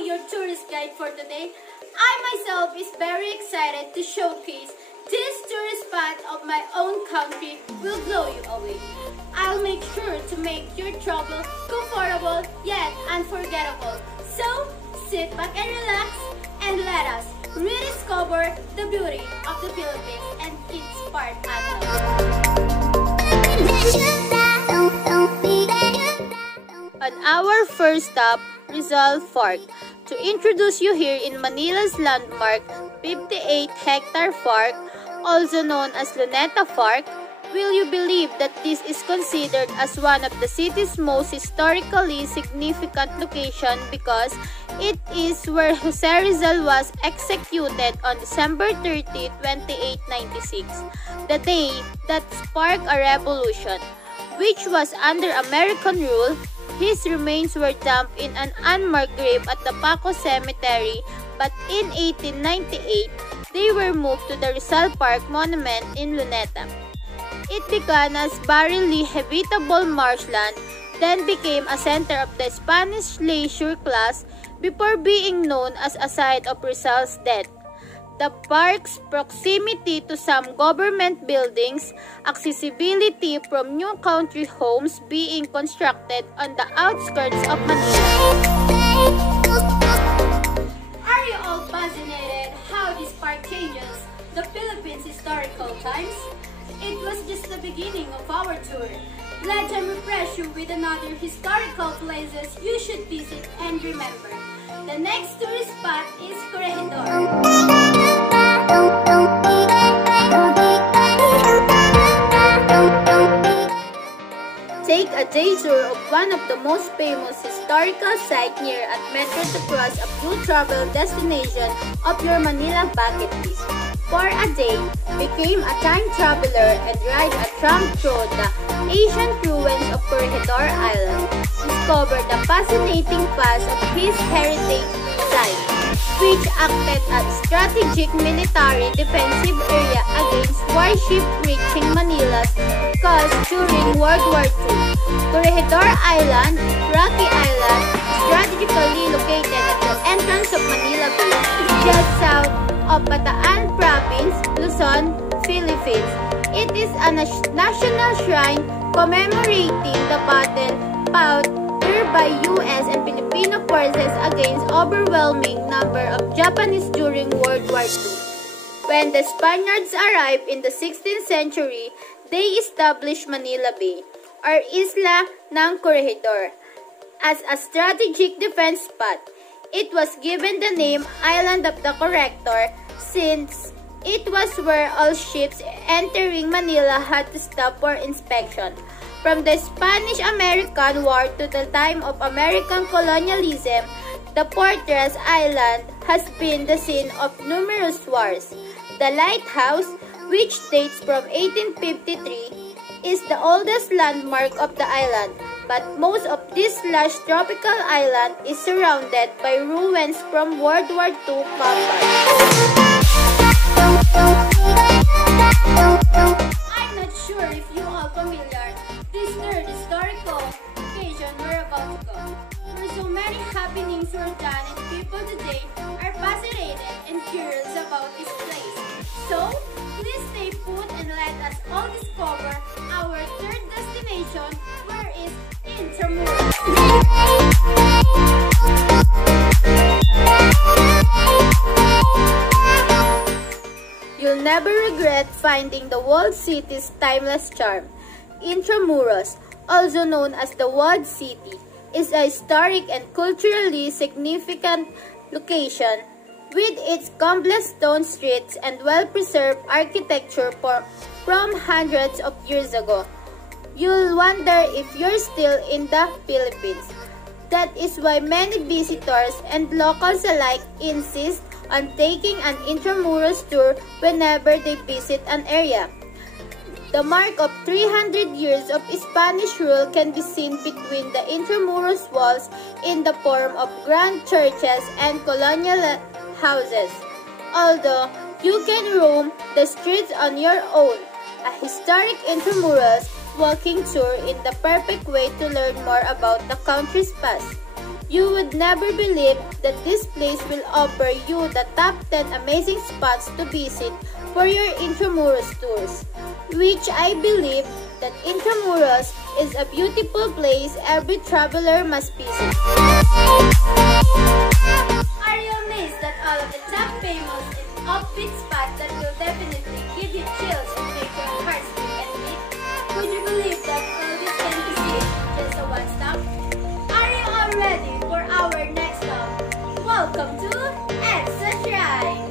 your tourist guide for today. I myself is very excited to showcase this tourist spot of my own country will blow you away. I'll make sure to make your travel comfortable yet unforgettable. So, sit back and relax and let us rediscover the beauty of the Philippines and its part on our first stop, Rizal Park. To introduce you here in Manila's landmark 58-hectare park, also known as Luneta Park, will you believe that this is considered as one of the city's most historically significant location because it is where Jose Rizal was executed on December 30, 2896, the day that sparked a revolution, which was under American rule. His remains were dumped in an unmarked grave at the Paco Cemetery, but in 1898, they were moved to the Rizal Park Monument in Luneta. It began as barely habitable marshland, then became a center of the Spanish leisure class before being known as a site of Rizal's death. The park's proximity to some government buildings, accessibility from new country homes being constructed on the outskirts of Manila. Are you all fascinated how this park changes the Philippines' historical times? It was just the beginning of our tour. Let me refresh you with another historical places you should visit and remember. The next tourist spot is Corregidor. Take a day tour of one of the most famous historical sites near at Metro to cross a few travel destination of your Manila bucket list. For a day, become a time traveler and ride a tram through the ancient ruins of Corregidor Island. Discover the fascinating past of his heritage site, which acted as strategic military defensive area against warship reaching Manila's coast during World War II. Corregidor Island, Rocky Island, strategically located at the entrance of Manila Bay, just south of Bataan Province, Luzon, Philippines. It is a national shrine commemorating the battle fought here by U.S. and Filipino forces against overwhelming number of Japanese during World War II. When the Spaniards arrived in the 16th century, they established Manila Bay, or Isla ng Corregidor, as a strategic defense spot. It was given the name Island of the Corrector since it was where all ships entering Manila had to stop for inspection. From the Spanish-American War to the time of American colonialism, the fortress island has been the scene of numerous wars. The lighthouse, which dates from 1853, is the oldest landmark of the island, but most of this large tropical island is surrounded by ruins from World War II combat. I'm not sure if you are familiar this third historical occasion we're about to go. There are so many happenings were done and people today are fascinated and curious about this place. So, please stay put and let us all discover our third destination, where is Intramuros. You'll never regret finding the walled city's timeless charm. Intramuros, also known as the Walled City, is a historic and culturally significant location with its complex stone streets and well-preserved architecture from hundreds of years ago. You'll wonder if you're still in the Philippines. That is why many visitors and locals alike insist on taking an Intramuros tour whenever they visit an area. The mark of 300 years of Spanish rule can be seen between the Intramuros walls in the form of grand churches and colonial houses. Although you can roam the streets on your own, a historic Intramuros walking tour is the perfect way to learn more about the country's past. You would never believe that this place will offer you the top 10 amazing spots to visit for your Intramuros tours, which I believe that Intramuros is a beautiful place every traveler must visit. Are you amazed at all of the top famous and offbeat spots that will definitely give you chills and make your heart skip and beat? Could you believe that all this can be seen just a one stop? Are you all ready for our next stop? Welcome to EDSA Shrine!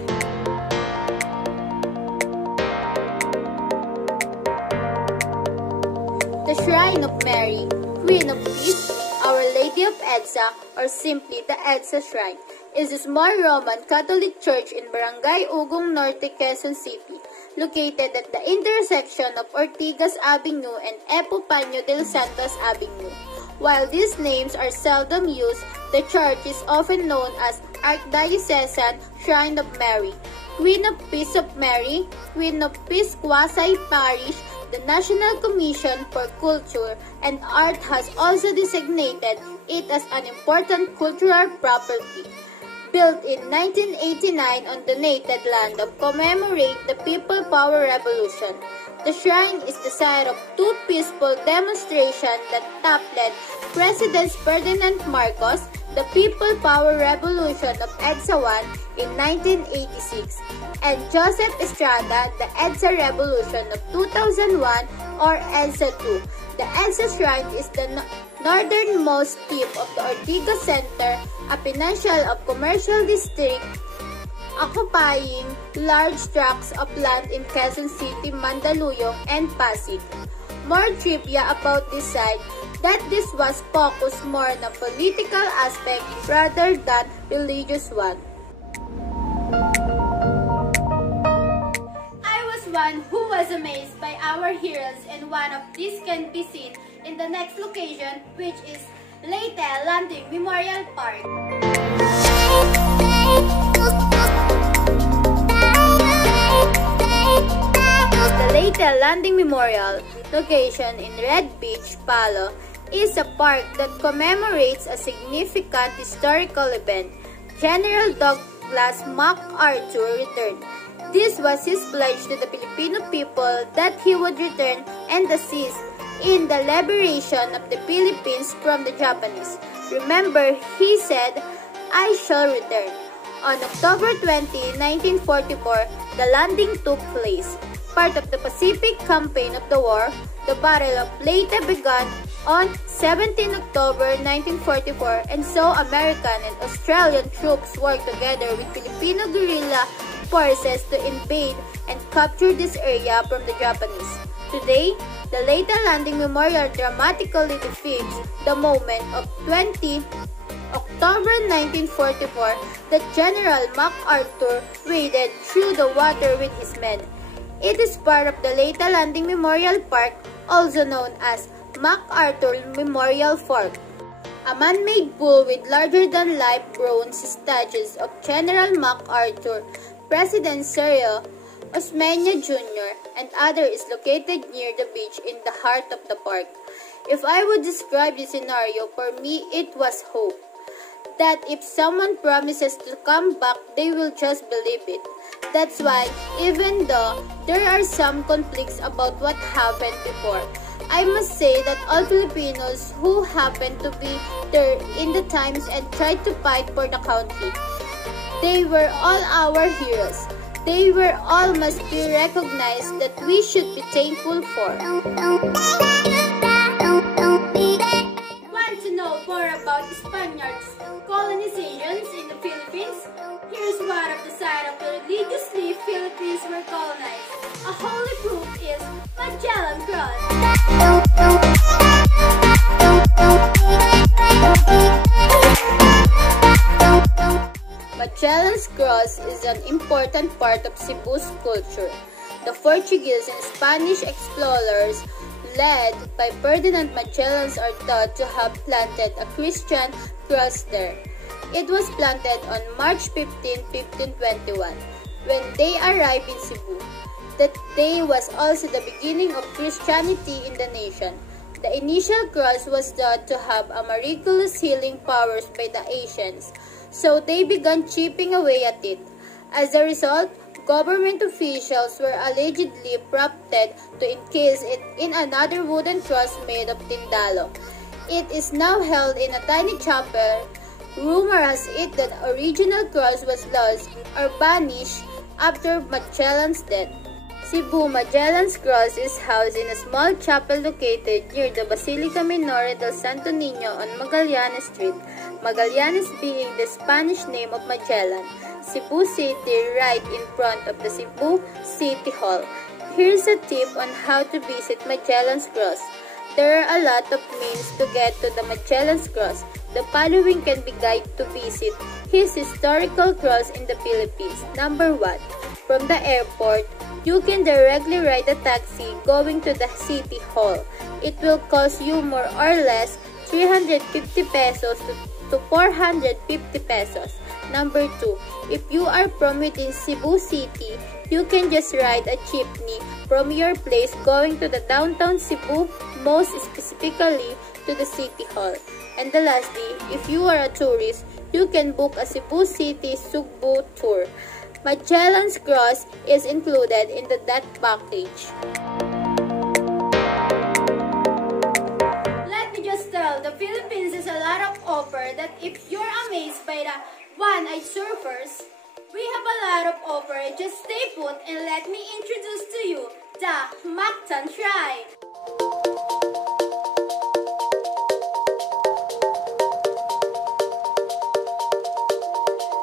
The Shrine of Mary, Queen of Peace, Our Lady of EDSA, or simply the EDSA Shrine, is a small Roman Catholic church in Barangay Ugong Norte, Quezon City, located at the intersection of Ortigas Avenue and Epifanio de los Santos Avenue. While these names are seldom used, the church is often known as Archdiocesan Shrine of Mary, Queen of Peace of Mary, Queen of Peace Quasi-Parish. The National Commission for Culture and Art has also designated it as an important cultural property. Built in 1989 on donated land to commemorate the People Power Revolution, the shrine is the site of two peaceful demonstrations that toppled Presidents Ferdinand Marcos, the People Power Revolution of EDSA I in 1986, and Joseph Estrada, the EDSA Revolution of 2001 or EDSA II. The EDSA Shrine is the northernmost tip of the Ortigas Center, a peninsula of commercial district occupying large tracts of land in Quezon City, Mandaluyong, and Pasig. More trivia about this site, that this was focused more on a political aspect rather than religious one. I was one who was amazed by our heroes, and one of these can be seen in the next location, which is Leyte Landing Memorial Park. The Leyte Landing Memorial, location in Red Beach, Palo, is a park that commemorates a significant historical event. General Douglas MacArthur returned. This was his pledge to the Filipino people that he would return and assist in the liberation of the Philippines from the Japanese. Remember, he said, "I shall return." On October 20, 1944, the landing took place. Part of the Pacific Campaign of the war, the Battle of Leyte began on 17 October 1944 and saw American and Australian troops work together with Filipino guerrilla forces to invade and capture this area from the Japanese. Today, the Leyte Landing Memorial dramatically depicts the moment of 20 October 1944 that General MacArthur waded through the water with his men. It is part of the Leyte Landing Memorial Park, also known as MacArthur Memorial Fork, a man-made pool with larger-than-life bronze statues of General MacArthur, President Cyril Osmeña Jr., and others is located near the beach in the heart of the park. If I would describe the scenario, for me it was hope. That if someone promises to come back, they will just believe it. That's why, even though there are some conflicts about what happened before, I must say that all Filipinos who happened to be there in the times and tried to fight for the country, they were all our heroes. They were all must be recognized that we should be thankful for. Want to know more about the Spaniards' colonizations in the Philippines? Here's one of the sites of the religiously Philippines were colonized. A holy proof is Magellan Cross. Magellan's Cross is an important part of Cebu's culture. The Portuguese and Spanish explorers led by Ferdinand Magellan are thought to have planted a Christian cross there. It was planted on March 15, 1521, when they arrived in Cebu. That day was also the beginning of Christianity in the nation. The initial cross was thought to have a miraculous healing powers by the ancients, so they began chipping away at it. As a result, government officials were allegedly prompted to encase it in another wooden cross made of tindalo. It is now held in a tiny chapel. Rumor has it that the original cross was lost or vanished after Magellan's death. Cebu Magellan's Cross is housed in a small chapel located near the Basilica Minore del Santo Niño on Magallanes Street, Magallanes being the Spanish name of Magellan, Cebu City, right in front of the Cebu City Hall. Here's a tip on how to visit Magellan's Cross. There are a lot of means to get to the Magellan's Cross. The following can be guide to visit his historical cross in the Philippines. Number 1. From the airport, you can directly ride a taxi going to the City Hall. It will cost you more or less 350 pesos to 450 pesos. Number 2. If you are from within Cebu City, you can just ride a jeepney from your place going to the downtown Cebu, most specifically to the City Hall. And lastly, if you are a tourist, you can book a Cebu City Sugbo tour. Magellan's Cross is included in that package. Let me just tell, the Philippines has a lot of offer that if you're amazed by the one-eyed surfers, we have a lot of offer. Just stay put and let me introduce to you the Mactan Shrine.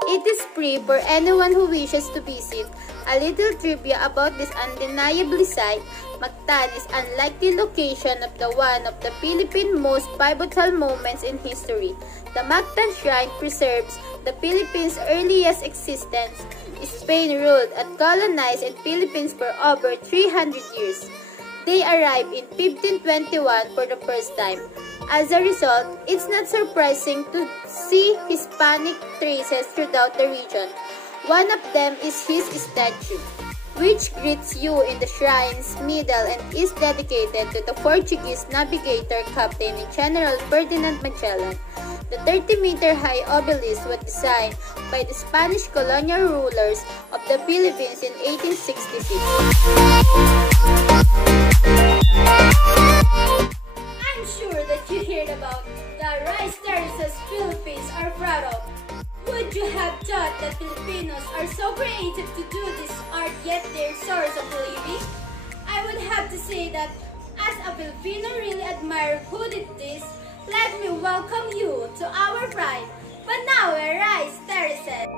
It is free for anyone who wishes to visit. A little trivia about this undeniably sight, Mactan is unlikely location of one of the Philippines' most pivotal moments in history. The Mactan Shrine preserves the Philippines' earliest existence. Spain ruled and colonized in Philippines for over 300 years. They arrived in 1521 for the first time. As a result, it's not surprising to see Hispanic traces throughout the region. One of them is his statue, which greets you in the shrine's middle and is dedicated to the Portuguese navigator Captain General Ferdinand Magellan. The 30-meter-high obelisk was designed by the Spanish colonial rulers of the Philippines in 1866. I'm sure that you heard about the rice terraces Philippines are proud of. Would you have thought that Filipinos are so creative to do this art yet their source of living? I would have to say that as a Filipino really admire who did this. Let me welcome you to our pride, Banawe Rice Terraces.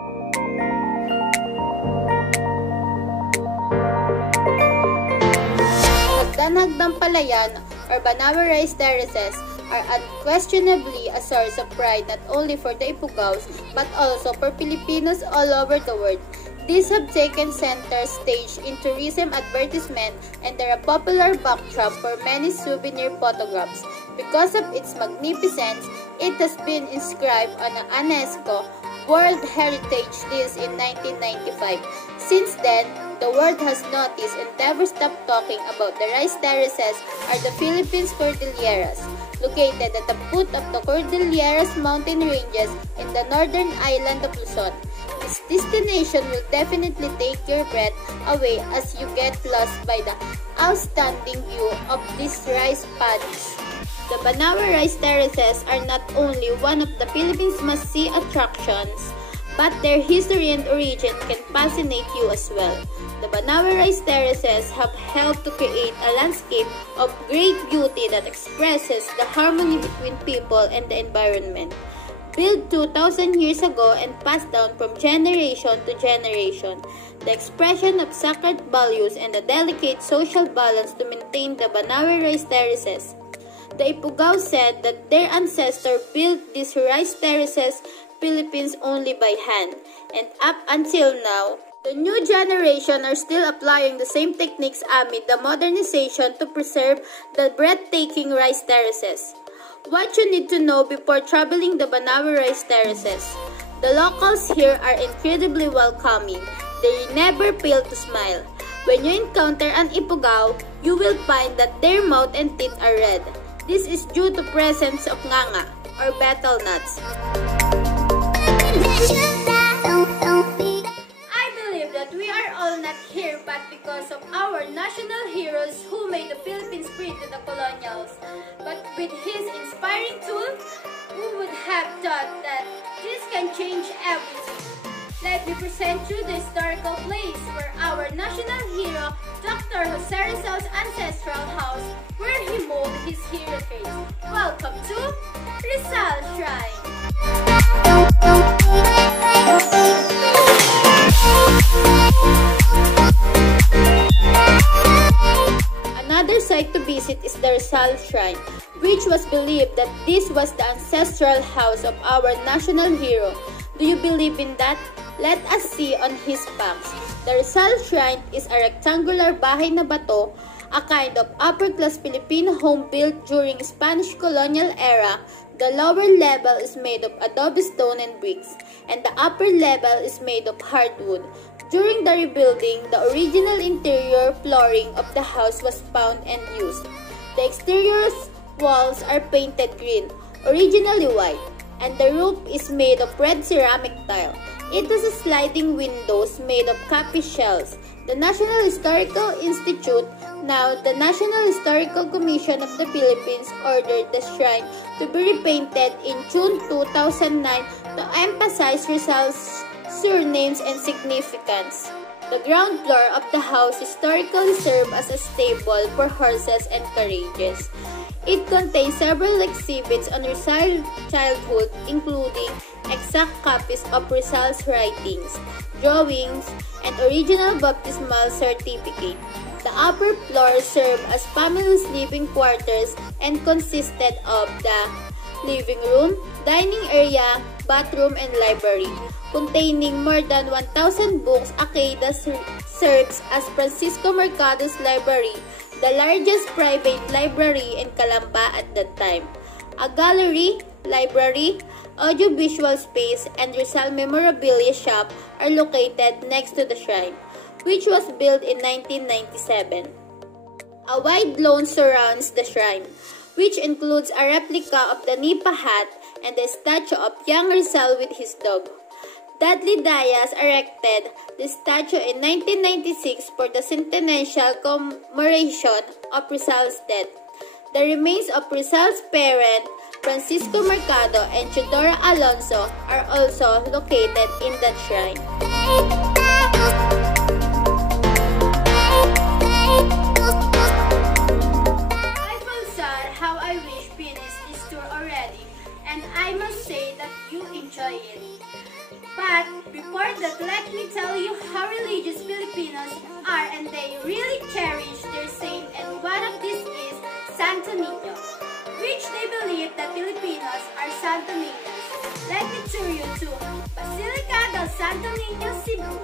Magdanhagdang Palayan or Banawe Rice Terraces are unquestionably a source of pride not only for the Ipugaos but also for Filipinos all over the world. These have taken center stage in tourism advertisement and they're a popular backdrop for many souvenir photographs. Because of its magnificence, it has been inscribed on the UNESCO World Heritage List in 1995. Since then, the world has noticed and never stopped talking about the rice terraces or the Philippines Cordilleras, located at the foot of the Cordilleras mountain ranges in the northern island of Luzon. This destination will definitely take your breath away as you get lost by the outstanding view of these rice paddies. The Banawe Rice Terraces are not only one of the Philippines' must-see attractions, but their history and origin can fascinate you as well. The Banawe Rice Terraces have helped to create a landscape of great beauty that expresses the harmony between people and the environment. Built 2,000 years ago and passed down from generation to generation, the expression of sacred values and the delicate social balance to maintain the Banawe Rice Terraces. The Ipugaos said that their ancestor built these rice terraces Philippines only by hand, and up until now, the new generation are still applying the same techniques amid the modernization to preserve the breathtaking rice terraces. What you need to know before traveling the Banawe Rice Terraces. The locals here are incredibly welcoming. They never fail to smile. When you encounter an Ipugao, you will find that their mouth and teeth are red. This is due to presence of nganga or betel nuts. I believe that we are all not here but because of our national heroes who made the Philippines free to the colonials. But with his inspiring tool, who would have thought that this can change everything? Let me present you the historical place where our national hero, Dr. Jose Rizal's ancestral house, where he molded his hero traits. Welcome to Rizal Shrine. Another site to visit is the Rizal Shrine, which was believed that this was the ancestral house of our national hero. Do you believe in that? Let us see on his banks. The Rizal Shrine is a rectangular bahay na bato, a kind of upper-class Filipino home built during Spanish colonial era. The lower level is made of adobe stone and bricks, and the upper level is made of hardwood. During the rebuilding, the original interior flooring of the house was found and used. The exterior walls are painted green, originally white, and the roof is made of red ceramic tile. It has a sliding windows made of copy shells. The National Historical Institute, now the National Historical Commission of the Philippines, ordered the shrine to be repainted in June 2009 to emphasize Rizal's surnames and significance. The ground floor of the house historically served as a stable for horses and carriages. It contains several exhibits on Rizal's childhood, including exact copies of Rizal's writings, drawings, and original baptismal certificate. The upper floor served as family's living quarters and consisted of the living room, dining area, bathroom, and library. Containing more than 1,000 books, Acaida serves as Francisco Mercado's library, the largest private library in Calamba at that time. A gallery, library, audiovisual space, and Rizal memorabilia shop are located next to the shrine, which was built in 1997. A wide lawn surrounds the shrine, which includes a replica of the Nipa hat and the statue of young Rizal with his dog. Dudley Dias erected the statue in 1996 for the centennial commemoration of Rizal's death. The remains of Rizal's parent, Francisco Mercado and Teodora Alonso, are also located in that shrine. How I wish finished this tour already, and I must say that you enjoy it. But before that, let me tell you how religious Filipinos are, and they really cherish their saint, and one of these is Santo Niño, which they believe that Filipinos are Santo Niños. Let me tour you to Basilica del Santo Niño, Cebu.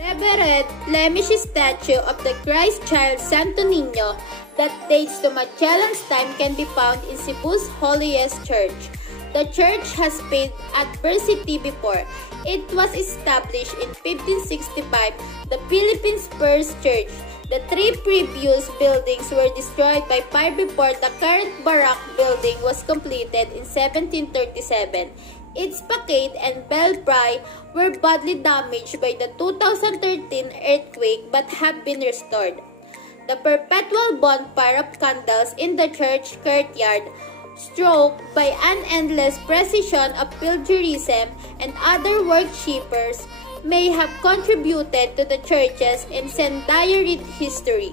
Revered Flemish statue of the Christ child Santo Niño that dates to Magellan's time can be found in Cebu's holiest church. The church has faced adversity before. It was established in 1565, the Philippines' first church. The three previous buildings were destroyed by fire before the current barrack building was completed in 1737. Its facade and belfry were badly damaged by the 2013 earthquake but have been restored. The perpetual bonfire of candles in the church courtyard, stroked by an endless procession of pilgrims and other worshippers, may have contributed to the church's incendiary history.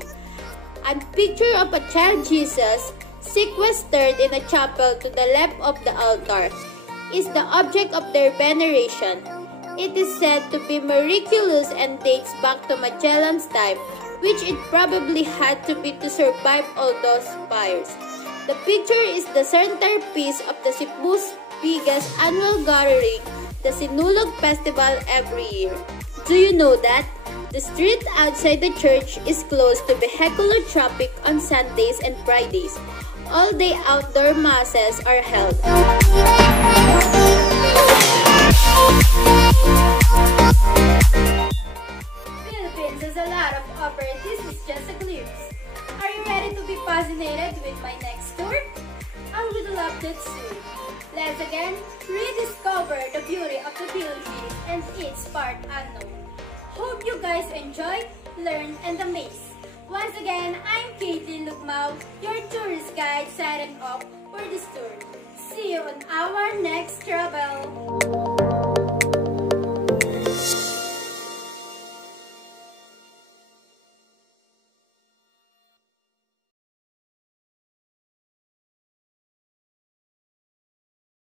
A picture of a child Jesus, sequestered in a chapel to the left of the altar, is the object of their veneration. It is said to be miraculous and dates back to Magellan's time, which it probably had to be to survive all those fires. The picture is the centerpiece of the Cebu's biggest annual gathering, the Sinulog Festival, every year. Do you know that? The street outside the church is closed to vehicular traffic on Sundays and Fridays. All-day outdoor masses are held. Philippines has a lot would love that soon. Let's again rediscover the beauty of the Philippines and its part unknown. Hope you guys enjoy, learn, and amaze. Once again, I'm Caitlin Lugmao, your tourist guide signing off for this tour. See you on our next travel!